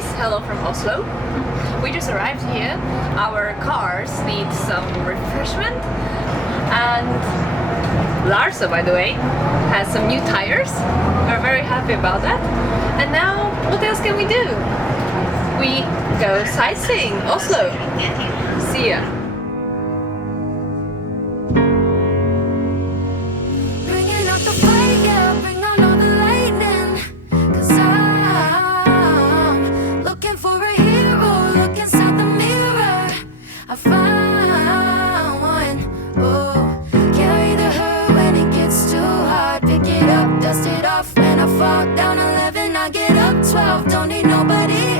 guys, hello from Oslo. We just arrived here. Our cars need some refreshment, and Larsa, by the way, has some new tires. We're very happy about that. And now, what else can we do? We go sightseeing Oslo. See ya. Dust it off when I fall down 11, I get up 12, don't need nobody